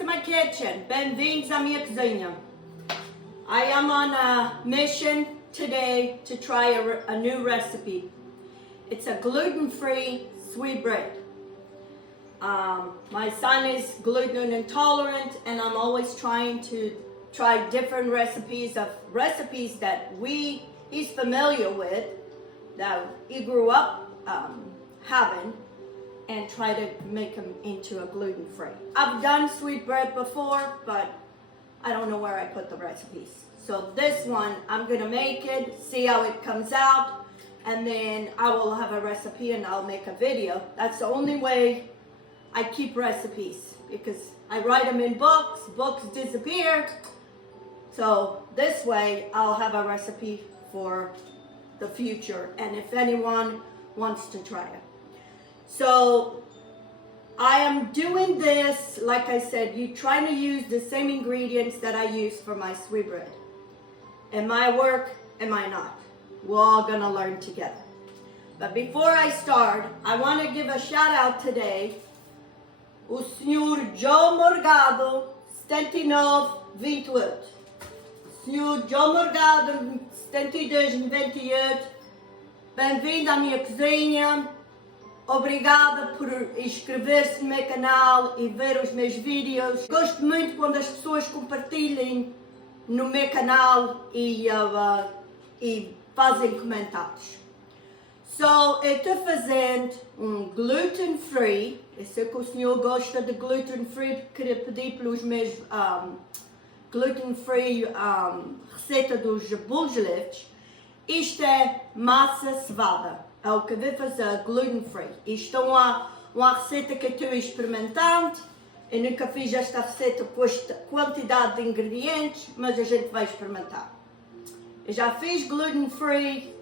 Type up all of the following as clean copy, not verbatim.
to my kitchen. Bem-vindos à minha cozinha. I am on a mission today to try a new recipe. It's a gluten-free sweetbread. My son is gluten intolerant, and I'm always trying to try different recipes that he's familiar with, that he grew up having, and try to make them into a gluten-free. I've done sweetbread before, but I don't know where I put the recipes. So this one, I'm gonna make it, see how it comes out, and then I will have a recipe and I'll make a video. That's the only way I keep recipes, because I write them in books disappear. So this way I'll have a recipe for the future, and if anyone wants to try it. So I am doing this, like I said, you trying to use the same ingredients that I use for my sweetbread. Am I work? Am I not? We're all gonna learn together. But before I start, I want to give a shout out today. O Sr. Joe Morgado, 7928. Sr. Joe Morgado, 7228. Bem-vindo à minha cozinha. Obrigada por inscrever-se no meu canal e ver os meus vídeos. Gosto muito quando as pessoas compartilhem no meu canal e fazem comentários. So, eu estou fazendo gluten free. Eu sei que o senhor gosta de gluten free, queria pedir pelos meus gluten free receita dos bolos lifts. Isto é massa cevada, é o que eu vou fazer gluten free. Isto é uma receita que eu estou experimentando. Eu nunca fiz esta receita com esta quantidade de ingredientes, mas a gente vai experimentar. Eu já fiz gluten free,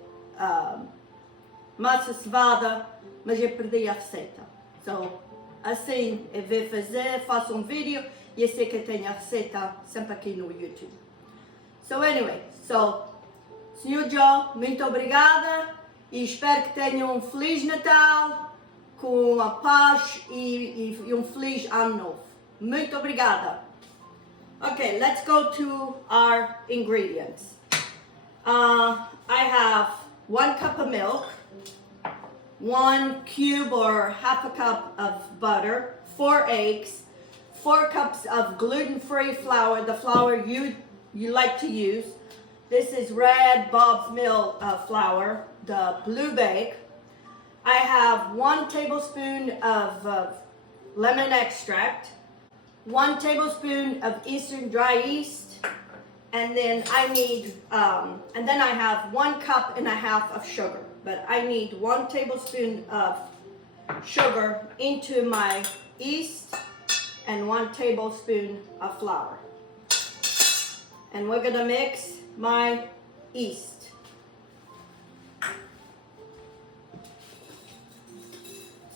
massa cevada, mas eu perdi a receita. So, assim eu vou fazer, faço um vídeo e eu sei que eu tenho a receita sempre aqui no YouTube. So anyway, Sr. Joe, muito obrigada e espero que tenham um Feliz Natal com a paz e um Feliz Ano Novo. Muito obrigada. Okay, let's go to our ingredients. I have 1 cup of milk, 1 cube or half a cup of butter, 4 eggs, 4 cups of gluten-free flour, the flour you like to use. This is Red Bob's Mill flour, the blue bake. I have 1 tablespoon of lemon extract, 1 tablespoon of Eastern dry yeast, and then I have 1 cup and a half of sugar. But I need 1 tablespoon of sugar into my yeast and 1 tablespoon of flour. And we're gonna mix my yeast.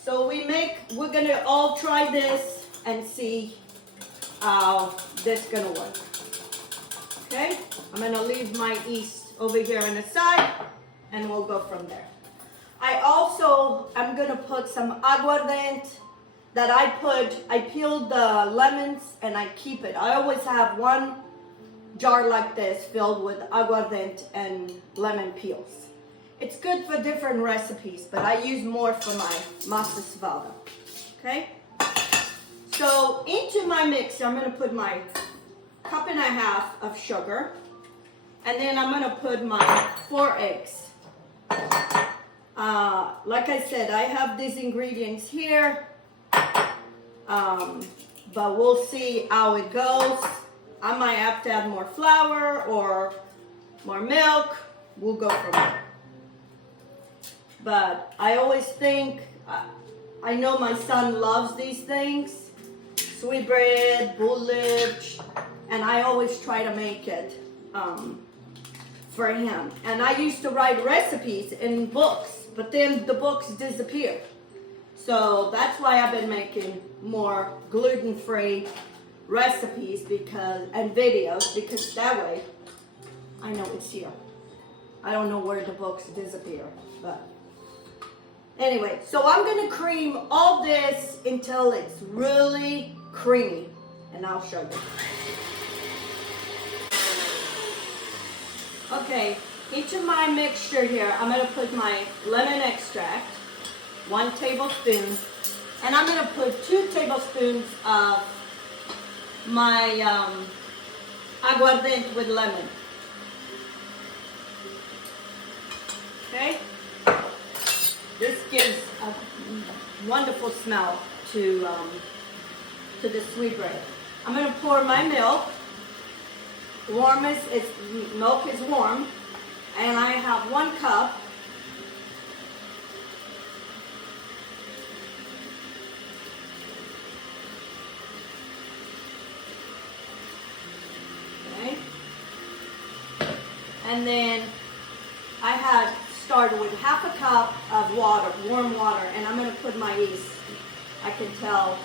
So we're gonna all try this and see how this is gonna work. Okay, I'm gonna leave my yeast over here on the side and we'll go from there. I'm gonna put some aguardente that I peeled the lemons and I keep it. I always have 1 jar like this filled with aguardente and lemon peels. It's good for different recipes, but I use more for my masa cevada. Okay? So into my mixer, I'm gonna put my 1.5 cups of sugar, and then I'm gonna put my 4 eggs. Like I said, I have these ingredients here, but we'll see how it goes. I might have to add more flour or more milk. We'll go from there. But I always think, I know my son loves these things, sweetbread, bowl lift, and I always try to make it for him. And I used to write recipes in books, but then the books disappeared. So that's why I've been making more gluten-free recipes and videos, because that way I know it's here. I don't know where the books disappear, but anyway, so I'm gonna cream all this until it's really creamy. and I'll show you. Okay, into my mixture here, I'm gonna put my lemon extract, 1 tablespoon, and I'm gonna put 2 tablespoons of my aguardente with lemon. Okay? This gives a wonderful smell to the sweetbread. I'm gonna pour my milk. Milk is warm, and I have 1 cup. Okay. And then I had started with half a cup of water, warm water, and I'm gonna put my yeast. I can tell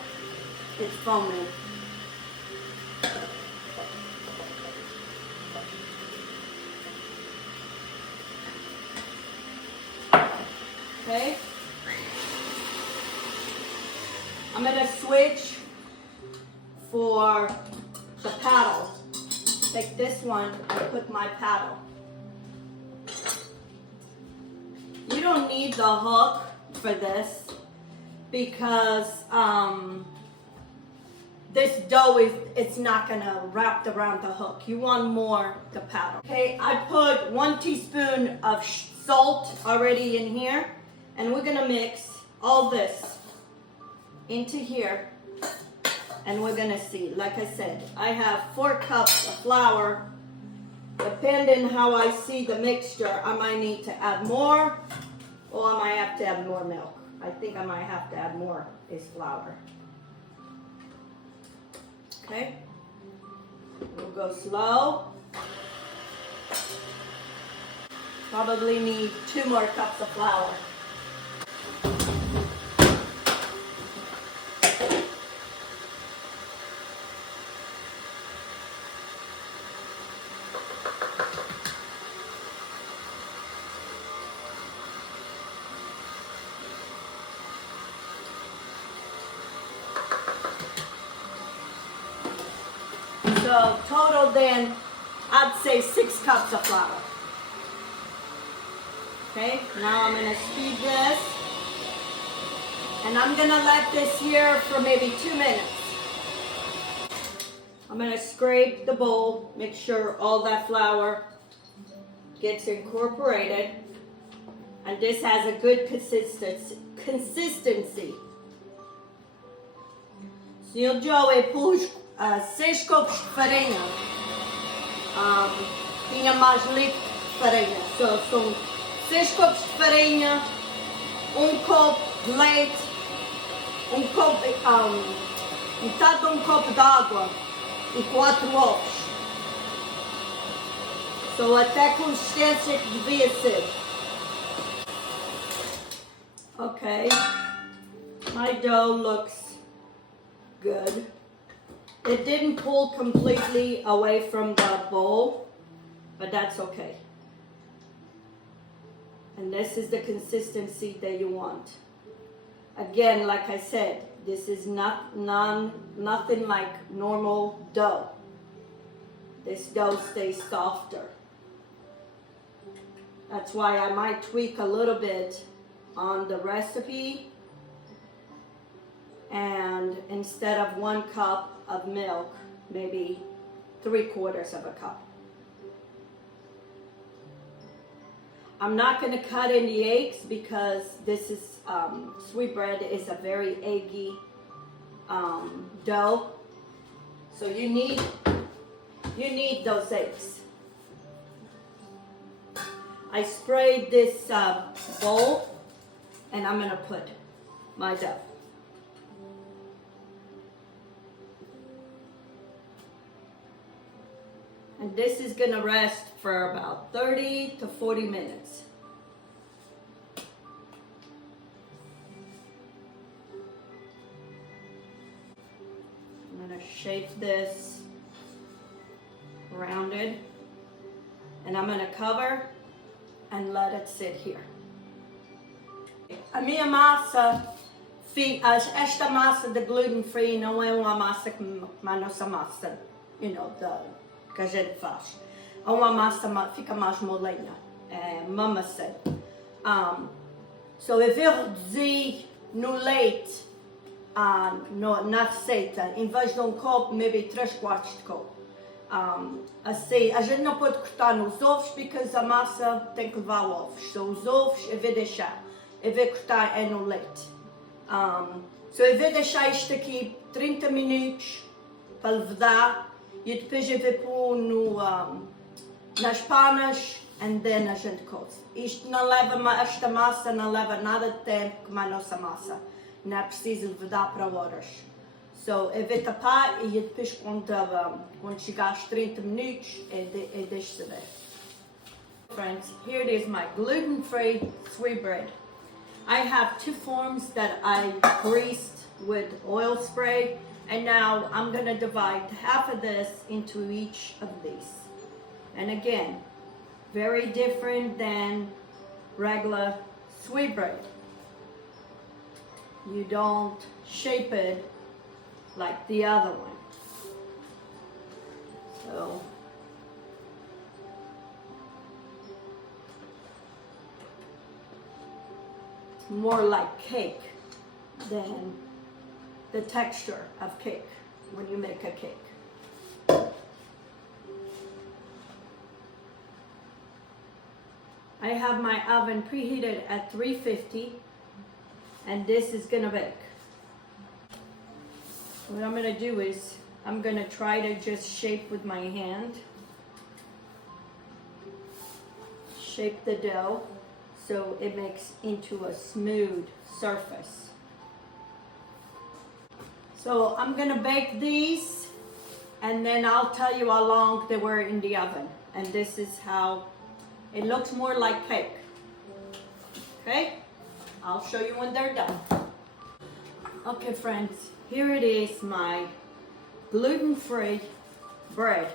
it's foaming. Okay. I'm gonna switch for the paddle. Take this one and put my paddle. You don't need the hook for this because this dough it's not gonna wrap around the hook. You want more the paddle. Okay, I put 1 teaspoon of salt already in here, and we're gonna mix all this into here, and we're gonna see. Like I said, I have 4 cups of flour. Depending how I see the mixture, I might need to add more, or I might have to add more milk. I think I might have to add more is flour. Okay, we'll go slow. Probably need 2 more cups of flour. So total then, I'd say 6 cups of flour. Okay, now I'm gonna speed this, and I'm gonna let this here for maybe 2 minutes. I'm gonna scrape the bowl, make sure all that flour gets incorporated, and this has a good consistency. Senhor Joey pus 6 copos de farinha, tinha mais líquido de farinha, so, são 6 copos de farinha, 1 copo de leite, metade de 1 copo de água e 4 ovos. So, até a consistência que devia ser. Okay, my dough looks good. It didn't pull completely away from the bowl, but that's okay. And this is the consistency that you want. Again, like I said, this is nothing like normal dough. This dough stays softer. That's why I might tweak a little bit on the recipe, and instead of 1 cup of milk, maybe 3/4 of a cup. I'm not going to cut any eggs because this is sweetbread is a very eggy dough, so you need those eggs. I sprayed this bowl, and I'm going to put my dough. And this is gonna rest for about 30 to 40 minutes. I'm gonna shape this rounded, and I'm gonna cover and let it sit here. A minha massa esta massa de gluten free não é uma massa como a nossa massa, que a gente faz. É uma massa fica mais molinha, mamacê. So eu vou reduzir no leite, na receita, em vez de copo, maybe 3/4 de copo. Assim, a gente não pode cortar nos ovos, porque a massa tem que levar ovos. So os ovos eu vou deixar, eu vou cortar no leite. So eu vou deixar isto aqui 30 minutos para levedar e depois eu vou pôr nas panas and then a gente coze. Isto não leva, esta massa não leva nada de tempo como a nossa massa. Não é preciso levedar para horas. So eu vou tapar e depois quando chegar aos 30 minutos eu deixo saber. Friends, here it is, my gluten-free sweetbread. I have 2 forms that I greased with oil spray, and now I'm going to divide half of this into each of these. And again, very different than regular sweetbread. You don't shape it like the other one. So more like cake than the texture of cake when you make a cake. I have my oven preheated at 350 and this is gonna bake. What I'm gonna do is I'm gonna try to just shape with my hand. Shape the dough so it makes into a smooth surface. So I'm gonna bake these and then I'll tell you how long they were in the oven. And this is how it looks, more like cake. Okay, I'll show you when they're done. Okay friends, here it is, my gluten-free bread,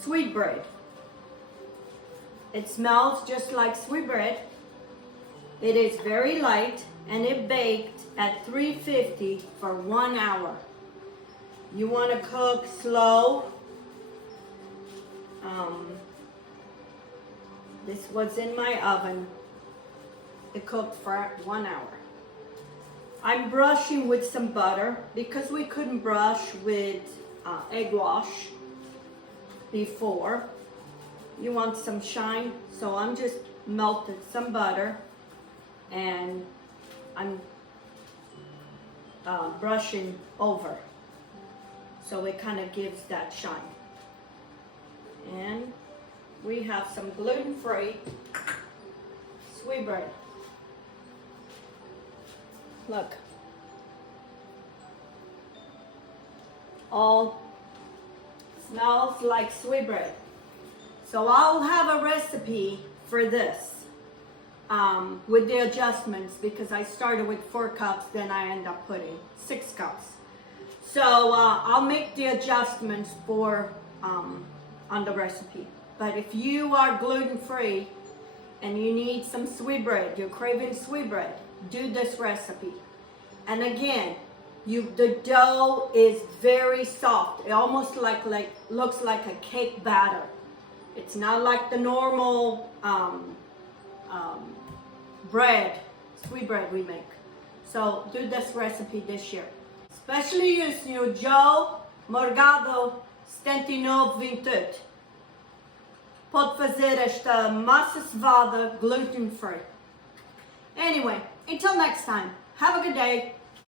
sweet bread. It smells just like sweet bread. It is very light and it baked at 350 for 1 hour. You want to cook slow. This was in my oven. It cooked for 1 hour. I'm brushing with some butter because we couldn't brush with egg wash before. You want some shine, so I'm just melted some butter and I'm brushing over so it kind of gives that shine. And we have some gluten-free sweetbread. Look, all smells like sweetbread. So I'll have a recipe for this with the adjustments, because I started with 4 cups, then I end up putting 6 cups. So I'll make the adjustments for on the recipe. But if you are gluten-free and you need some sweetbread, you're craving sweetbread, do this recipe. And again, the dough is very soft. It almost looks like a cake batter. It's not like the normal sweet bread we make. So do this recipe this year. Especially o Sr. Joe Morgado 7928. Pode fazer esta massa cevada gluten-free. Anyway, until next time, have a good day.